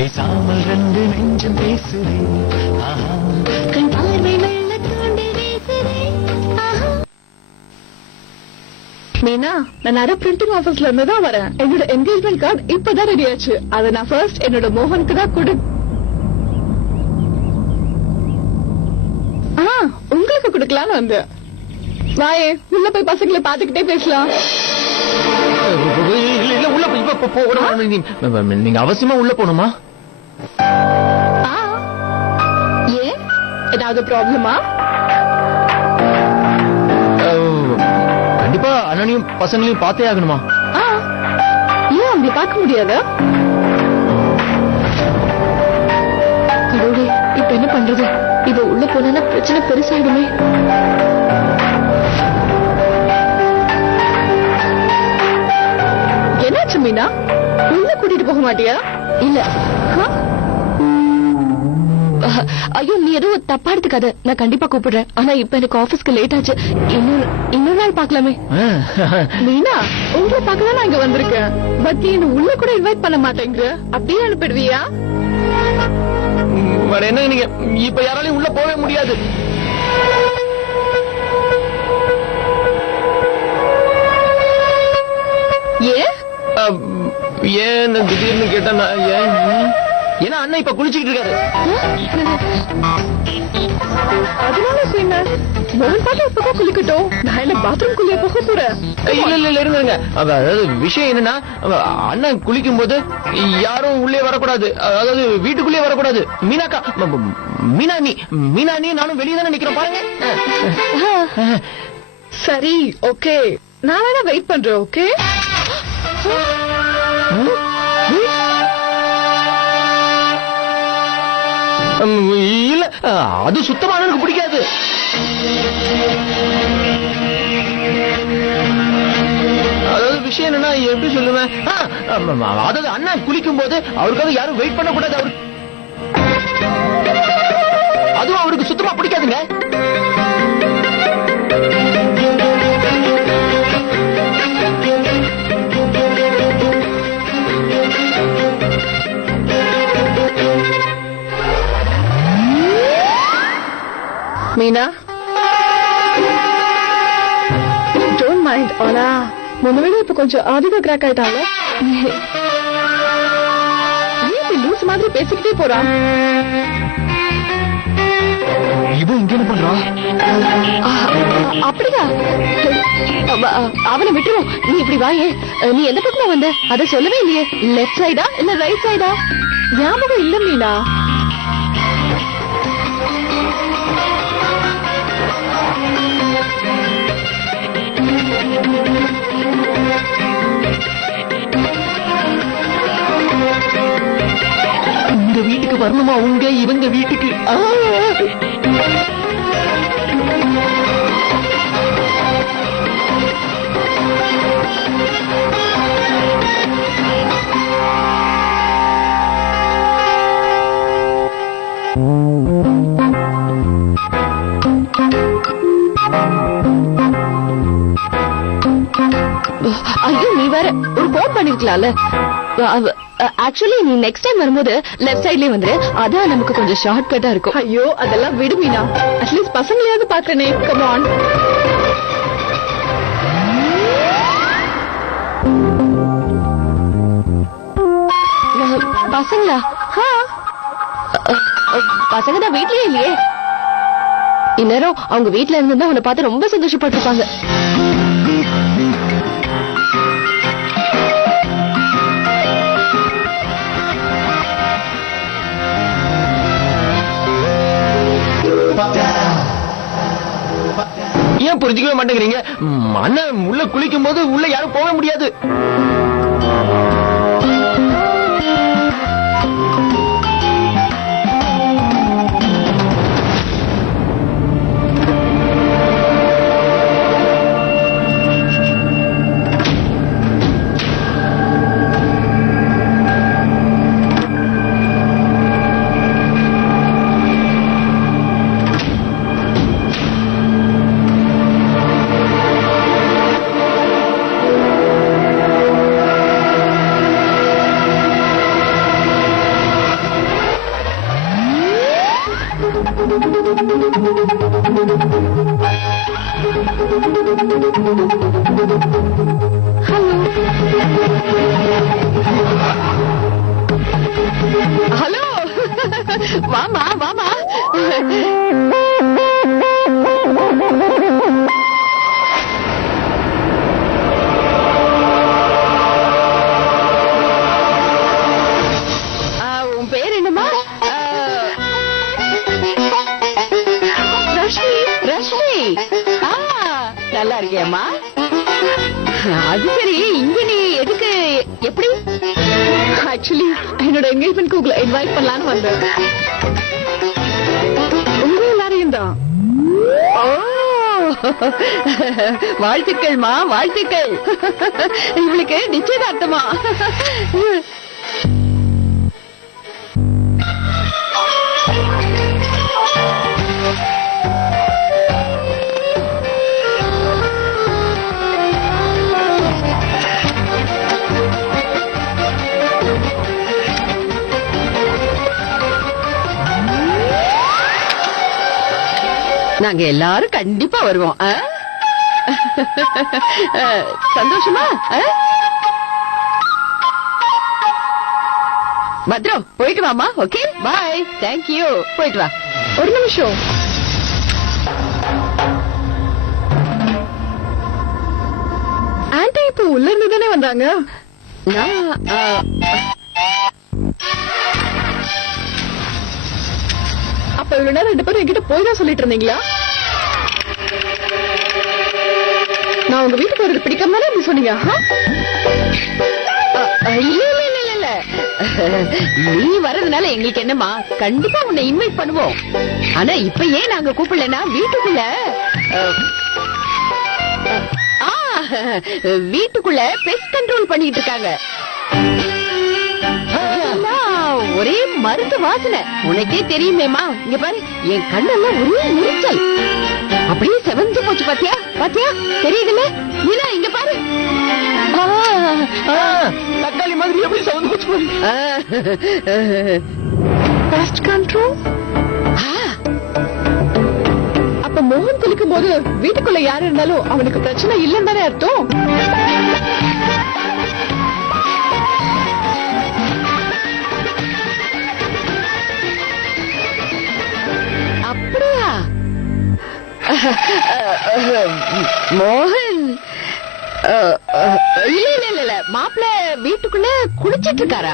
பேசாமல் ரெண்டு நெஞ்சம் பேசுதே கண் பார்வை மெல்ல தூண்டி வீசுதே. மீனா, நான் நட பிரிண்டிங் ஆபீஸ்ல இருந்து தான் வரேன். என்னோட என்கேஜ்மெண்ட் கார்டு இப்பதான் ரெடி ஆச்சு. அதை நான் ஃபர்ஸ்ட் என்னோட மோகனுக்கு தான் உங்களுக்கு கொடுக்கலான்னு வந்தேன். வாயே, உள்ள போய் பசங்களை பாத்துக்கிட்டே பேசலாம். நீங்க அவசியமா உள்ள போணுமா? ஏன், ஏதாவது ப்ராப்ளமா? கண்டிப்பா அண்ணனையும் பசங்களையும் பார்த்தே ஆகணுமா? ஏன் அப்படி பார்க்க முடியாத? கடவுளே, இப்ப என்ன பண்றது? இவ உள்ள போனா பிரச்சனை பெருசாயிடுமே. என்னாச்சு மீனா? உள்ள கூட்டிட்டு போக மாட்டியா? இல்ல. ஐயோ, நீ எதுவும் தப்பா எடுத்துக்காத. நான் கண்டிப்பா கூப்பிடுறேன். ஆனா இப்ப எனக்கு ஆபீஸ்க்கு லேட் ஆச்சு. இன்னொரு நாள் பாக்கலாமே. மீனா, உங்களை பார்க்கதான் நான் இங்க வந்திருக்கேன். பட் நீ உள்ள கூட இன்வைட் பண்ண மாட்டேங்கிற. அப்படியே அனுப்பிடுவியா? என்ன, நீங்க இப்ப யாராலையும் உள்ள போக முடியாது. ஏன் திடீர்னு கேட்டா ஏன்னா அண்ணன் இப்ப குளிச்சுக்கிட்டு இருக்காரு. அதனால மோகன் பாட்டு இப்ப குளிக்கட்டும். நான் என்ன பாத்ரூம் குளிய போக போறேன். இல்ல இருங்க. அதாவது விஷயம் என்னன்னா, அண்ணன் குளிக்கும் போது யாரும் உள்ளே வரக்கூடாது. அதாவது வீட்டுக்குள்ளே வரக்கூடாது. மீனாக்கா, மீனா நீ நானும் வெளியே தானே நிக்கிறோம் பாருங்க. சரி, ஓகே, நான் வேணா வெயிட் பண்றேன். ஓகே, இல்ல, அது சுத்தமா எனக்கு பிடிக்காது. அதாவது விஷயம் என்னன்னா, எப்படி சொல்லுவேன், அதாவது அண்ணன் குளிக்கும் போது அவருக்காக யாரும் வெயிட் பண்ண கூடாது. அதுவும் அவருக்கு சுத்தமா பிடிக்காதுங்க. Meena, don't mind. ஆனா முன்ன விட இப்ப கொஞ்சம் அதிக கிராக் ஆயிட்டாங்க. லூஸ் மாதிரி பேசிக்கிட்டே போறான். இவன் இங்க என்ன பண்றான்? அப்படியா? அவனை விட்டுரும். நீ இப்படி வாயே. நீ எந்த பக்கமா வந்த? அத சொல்லவே இல்லையே. லெஃப்ட் சைடா இல்ல ரைட் சைடா? ஞாபகம் இல்ல மீனா. இந்த வீட்டுக்கு வரணுமா இவங்க வீட்டுக்கு? ஐயோ, நீ வேற ஒரு போன் பண்ணிருக்கலாம்ல. ஆக்சுவலி நீ நெக்ஸ்ட் டைம் வரும்போது லெஃப்ட் சைட்லயே வந்துரு. அதான் நமக்கு கொஞ்சம் ஷார்ட் கட்டா இருக்கும். ஐயோ, அதெல்லாம் விடுமீனா. அட்லீஸ்ட் பசங்களையாவது பாக்குறேனே. Come on. பசங்களா? பசங்க தான் வீட்லயே இல்லையே. இந்நேரம் அவங்க வீட்டுல இருந்து அவனை பார்த்து ரொம்ப சந்தோஷப்பட்டிருப்பாங்க. ஏன் புரிஞ்சுக்கவே மாட்டேங்கிறீங்க? அண்ணன் உள்ள குளிக்கும் போது உள்ள யாரும் போக முடியாது. ஹலோ, வாமா வாமா. உன் பேர் என்னம்மா? ரஷ்மி. ரஷ்மி, நல்லா இருக்கியம்மா? அது சரி, இங்க நீ எதுக்கு? எப்படி? ஆக்சுவலி என்னோட என்கேஜ்மெண்ட் உங்களை இன்வைட் பண்ணலான்னு வந்தேன். உங்க எல்லாரையும் தான். வாழ்த்துக்கள்மா, வாழ்த்துக்கள். இவளுக்கு நிச்சயதார்த்தமா? நாங்க எல்லாரும் கண்டிப்பா வருவோம். சந்தோஷமா? பத்ரம், போயிட்டு வாமா. ஓகே, பாய். தேங்க்யூ. போயிட்டு வா. ஒரு நிமிஷம். ஆன்டி இப்ப உள்ள இருந்து தானே வந்தாங்க. அப்ப இவ்வளவு நேரம் 2 பேரும் என்கிட்ட போய் தான் சொல்லிட்டு இருந்தீங்களா? நான் உங்க வீட்டுக்கு வரது பிடிக்காம தானே இப்படி சொன்னீங்க? இல்ல இல்ல இல்ல இல்ல, நீ வர்றதுனால எங்களுக்கு என்னமா, கண்டிப்பா உன்னை இன்வைட் பண்ணுவோம். ஆனா இப்ப ஏன் நாங்க கூப்பிடலன்னா, வீட்டுக்குள்ள வீட்டுக்குள்ள பெஸ்ட் கண்ட்ரோல் பண்ணிட்டு இருக்காங்க. ஒரே மருந்து வாசனை, உனக்கே தெரியுமேமா. இங்க பாரு, என் கண்ணெல்லாம் ஒரே எரிச்சல், அப்படியே செவந்து போச்சு. பாத்தியா பாத்தியா, தெரியுதுல்ல? நீனா இங்க பாரு, தக்காளி மாதிரி எப்படி செவந்து போச்சு பாரு. Pest control. அப்ப மோகன் குளிக்கும் போது வீட்டுக்குள்ள யாரு இருந்தாலும் அவனுக்கு பிரச்சனை இல்லைன்னு தானே அர்த்தம்? அப்படியா? மோகன் இல்ல இல்ல இல்ல இல்ல, மாப்பிள்ள வீட்டுக்குள்ள குளிச்சிட்டு இருக்காரா?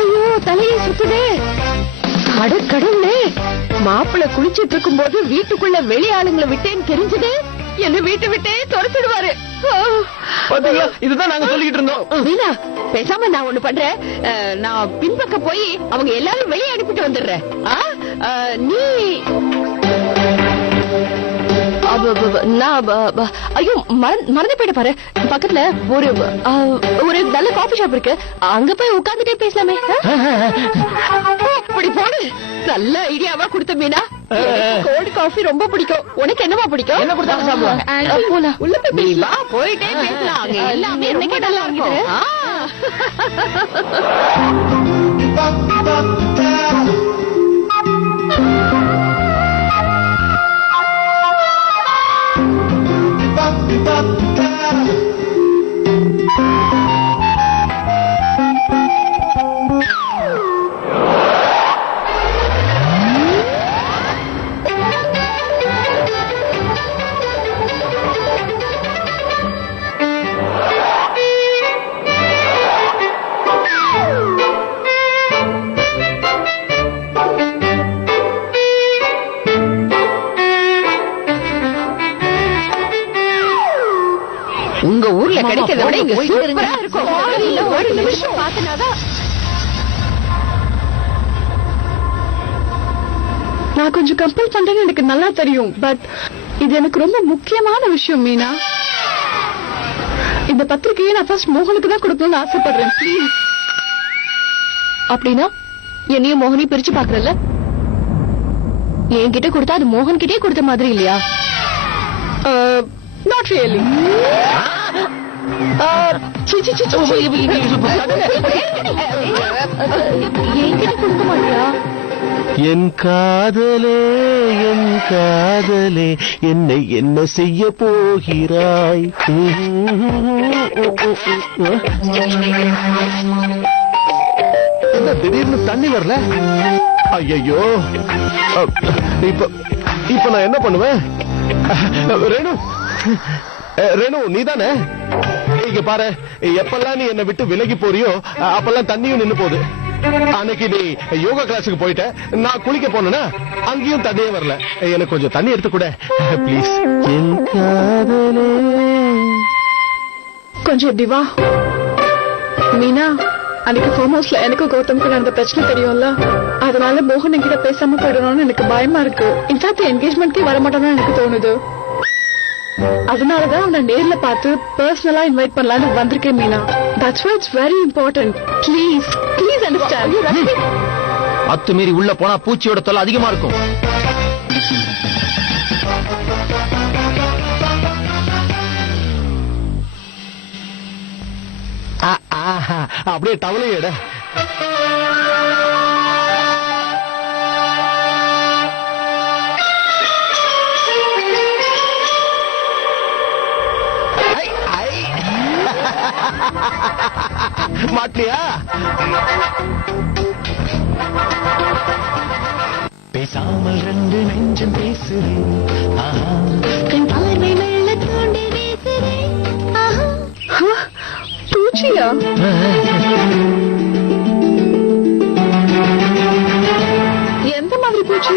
ஐயோ, தலையை சுத்துதே. கடவுளே, மாப்பிள்ள குளிச்சிட்டு இருக்கும் போது வீட்டுக்குள்ள வெளி ஆளுங்களை விட்டேன்னு தெரிஞ்சது, என்ன வீட்டை விட்டே துரத்திடுவாரு. பாத்தீங்களா, இதுதான் நாங்க சொல்லிட்டு இருந்தோம். மீனா, பேசாம நான் ஒண்ணு பண்றேன். நான் பின்பக்கம் போய் அவங்க எல்லாரும் வெளியே அனுப்பிட்டு வந்துடுறேன். நீ ஐயோ, மறந்து போயிட்ட பாரு. பக்கத்துல ஒரு நல்ல காஃபி ஷாப் இருக்கு, அங்க போய் உட்கார்ந்துட்டே பேசலாமே. அப்படி போடு. நல்ல ஐடியாவா கொடுத்த மீனா. கோல்ட் காஃபி ரொம்ப பிடிக்கும். உனக்கு என்னவா பிடிக்கும்? என்ன கொடுத்தாலும் சாப்பிடுவாங்க. உள்ள போய் வா, போயிட்டே பேசலாம். அங்க எல்லாமே ரொம்ப நல்லா இருக்குது. உங்க ஊர்ல கிடைக்கிறத விட இங்க சூப்பரா இருக்கும். ஒரு நிமிஷம் பாத்தனாதான் நான் கொஞ்சம் கம்பல் பண்றேன்னு எனக்கு நல்லா தெரியும். பட் இது எனக்கு ரொம்ப முக்கியமான விஷயம் மீனா. இந்த பத்திரிகையை நான் ஃபர்ஸ்ட் மோகனுக்கு தான் கொடுக்கணும்னு ஆசைப்படுறேன். ப்ளீஸ். அப்படின்னா என்னையும் மோகனி பிரிச்சு பாக்குறல்ல? என்கிட்ட கொடுத்தா அது மோகன் கிட்டே கொடுத்த மாதிரி இல்லையா? Not really. என்கிட்ட கொடுக்க மாட்டியா? என் காதலே என் காதலே என்னை என்ன செய்ய போகிறாய்? என்ன திடீர்னு தண்ணி வரல? ஐயோ, இப்ப நான் என்ன பண்ணுவேன்? ரேணு, ரேணு நீதானே? இங்க பாரு, எப்பெல்லாம் நீ என்னை விட்டு விலகி போறியோ அப்பெல்லாம் தண்ணியும் நின்னு போகுது. அன்னைக்கு நீ யோகா கிளாஸுக்கு போயிட்ட, நான் குளிக்க போனேன்னா அங்கேயும் தண்ணியே வரல. எனக்கு கொஞ்சம் தண்ணி எடுத்து கூட ப்ளீஸ். கொஞ்சம் இப்படி வா. மீனா, அன்னைக்கு ஃபார்ம் ஹவுஸ்ல எனக்கு கௌதம்க்கு நடந்த பிரச்சனை தெரியும்ல, அதனால மோகன் என்கிட்ட பேசாம போயிடணும்னு எனக்கு பயமா இருக்கு. இன்ஃபேக்ட் என்கேஜ்மெண்ட்கே வரமாட்டான்னு எனக்கு தோணுது. அதனாலதான் அவனை நேர்ல பார்த்து பர்சனலா இன்வைட் பண்ணலாம்னு வந்திருக்கேன் Meena. That's why it's very important. Please understand. அத்துமீறி உள்ள போனா பூச்சியோட தொல்லை அதிகமா இருக்கும். அப்படியே டவலையேட. மாட்டியா? பேசாமல் ரெண்டு நெஞ்சம் பேசுறேன், கண் பார்வை மெல்ல தோண்டி வீசுறேன். பூச்சியா? எந்த மாதிரி பூச்சி?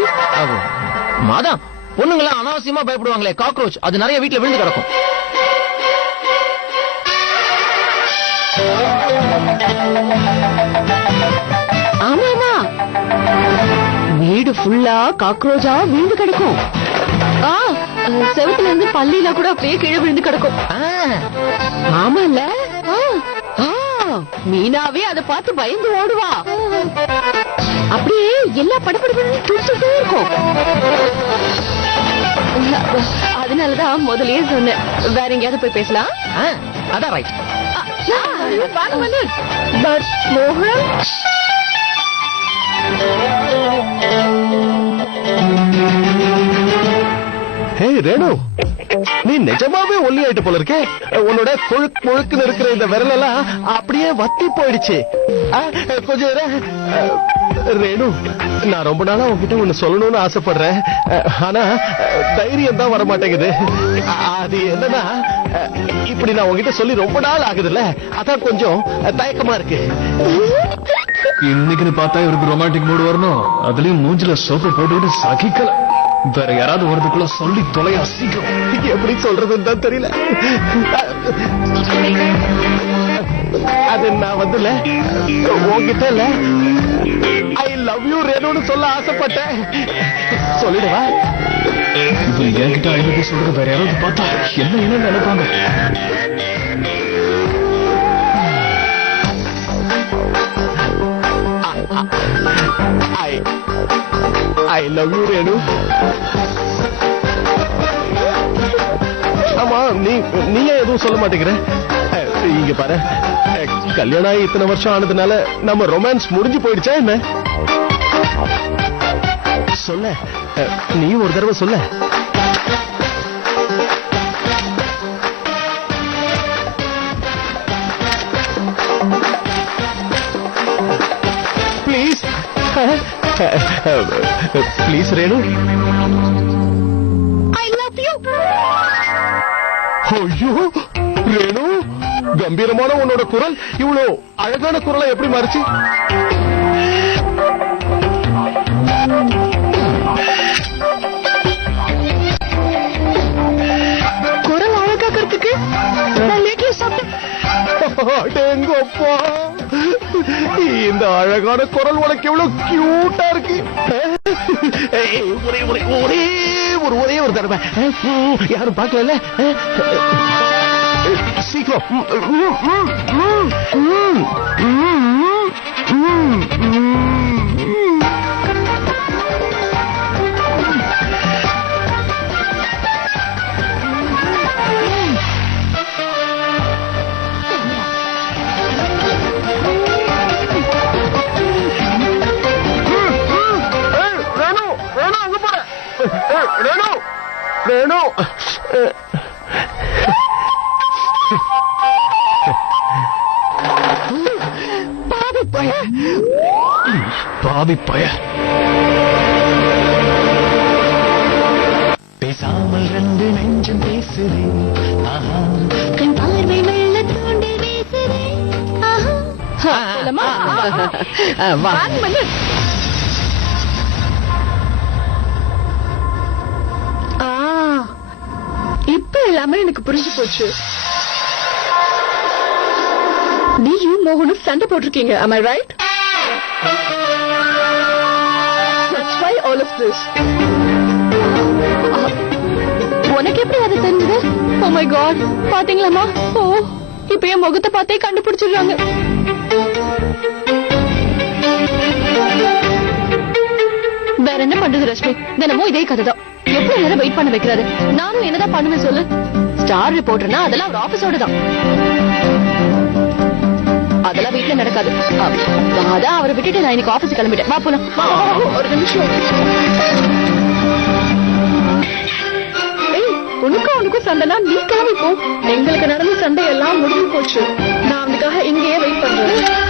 மாதா, பொண்ணுங்களா அனாவசியமா பயப்படுவாங்களே, காக்ரோச். அது நிறைய வீட்டுல விழுந்து கிடக்கும். ஆமாமா, வீடு ஃபுல்லா காக்ரோச்சா விழுந்து கிடக்கும். செவத்துல இருந்து பள்ளியில கூட அப்படியே கீழே விழுந்து கிடக்கும். ஆமால, மீனாவே அதை பார்த்து பயந்து ஓடுவா. அப்படியே எல்லா படப்படப்படும் துடிச்சுட்டே இருக்கும். அதனாலதான் முதல்லயே சொன்னேன், வேற எங்கேயாவது போய் பேசலாம். அதான் ரைட். பட் மோகன், ஹே ரேணு, நீ நிஜமாவே ஒல்லி ஆயிட்டு போல இருக்கே. உன்னோட கொழுக்குன்னு இருக்கிற இந்த விரலெல்லாம் அப்படியே வத்தி போயிடுச்சு. கொஞ்சம் ரேணு, நான் ரொம்ப நாளா உன்கிட்ட ஒண்ணு சொல்லணும்னு ஆசைப்படுறேன். ஆனா தைரியம் தான் வர மாட்டேங்குது. அது என்னன்னா, இப்படி நான் உன்கிட்ட சொல்லி ரொம்ப நாள் ஆகுதுல்ல, அதான் கொஞ்சம் தயக்கமா இருக்கு. இன்னைக்குன்னு பார்த்தா இவருக்கு ரொமான்டிக் மூடு வரணும். அதுலயும் மூஞ்சில சோப்பு போட்டுக்கிட்டு சகிக்கல. வேற யாராவது வரதுக்குள்ள சொல்லி தொலையா சீக்கிரம். எப்படி சொல்றதுன்னு தான் தெரியல. அது நான் வந்துல உன்கிட்ட இல்ல, ஐ லவ் யூ ரேணுன்னு சொல்ல ஆசைப்பட்டேன். சொல்லிடுவா? இப்ப என்கிட்ட ஐ லவ் யூ சொல்றது வேற யாராவது பார்த்தா என்ன நினைப்பாங்க? I love you Renu. ஆமா, நீயே எதுவும் சொல்ல மாட்டேங்கிற? இங்க பாரு, கல்யாணம் ஆகி இத்தனை வருஷம் ஆனதுனால நம்ம ரொமான்ஸ் முடிஞ்சு போயிடுச்சா என்ன? சொல்ல, நீ ஒரு தடவை சொல்ல. Please please Renu. I love you. ஐயோ ரேணு, கம்பீரமான உன்னோட குரல் இவ்வளவு அழகான குரலை எப்படி மாறிச்சு? குரல் அழகாக்கிறதுக்கு நான் லேட்ல சாப்பிட்டேன். அடேங்கப்பா, இந்த அழகான குரல் உனக்கு எவ்வளவு கியூட்டா இருக்கு. ஒரே ஒரு தடவை, யாரும் பார்க்கல. சீக்கிரம். ரேணு ரேணு பாவி பய பாவி பய பேசாமல் ரெண்டு நெஞ்சம் பேசுதே ஆஹா கண் பார்வை வெள்ள தோண்டி வீசுதே One minute. இப்ப எல்லாமே எனக்கு புரிஞ்சு போச்சு. நீயும் மோகனும் சண்டை போட்டிருக்கீங்க. Am I right? That's why all of this. உனக்கு எப்படி அது தெரிஞ்சது? Oh my God. பாத்தீங்களாமா? ஓ, இப்ப என் முகத்தை பார்த்தே கண்டுபிடிச்சிடுறாங்க. வேற என்ன பண்றது ரஷ்மி? தினமும் இதே கதை தான். எவ்வளவு நேரம் வெயிட் பண்ண வைக்கிறாரு? நானும் என்னதான் பண்ணுவேன் சொல்லு? ஸ்டார் ரிப்போர்ட்டர்னா அதெல்லாம் ஒரு ஆபீஸோட தான். அதெல்லாம் வீட்டுல நடக்காது. அதான் அவரை விட்டுட்டு நான் இன்னைக்கு ஆபீஸ் கிளம்பிட்டேன். வா போலாம். ஒரு நிமிஷம். உனக்கும் சண்டைனா நீ கிளம்பி போ. எங்களுக்கு நடந்த சண்டை எல்லாம் முடிஞ்சு போச்சு. நான் அவனுக்காக இங்கேயே வெயிட் பண்றேன்.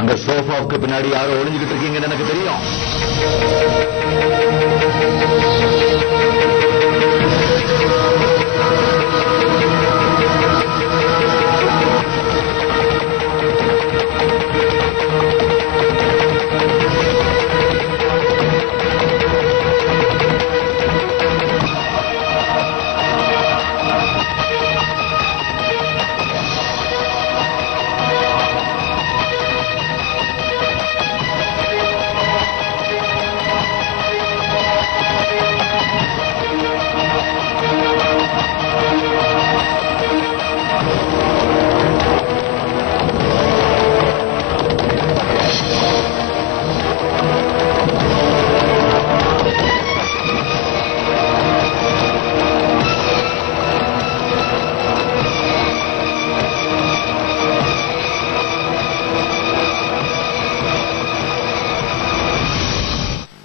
அங்க சோஃபாவுக்கு பின்னாடி யாரோ ஒளிஞ்சுக்கிட்டு இருக்கீங்கன்னு எனக்கு தெரியும்.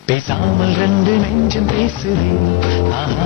பேசாமல் ரெண்டு நெஞ்சம் பேசுதே ஆஹா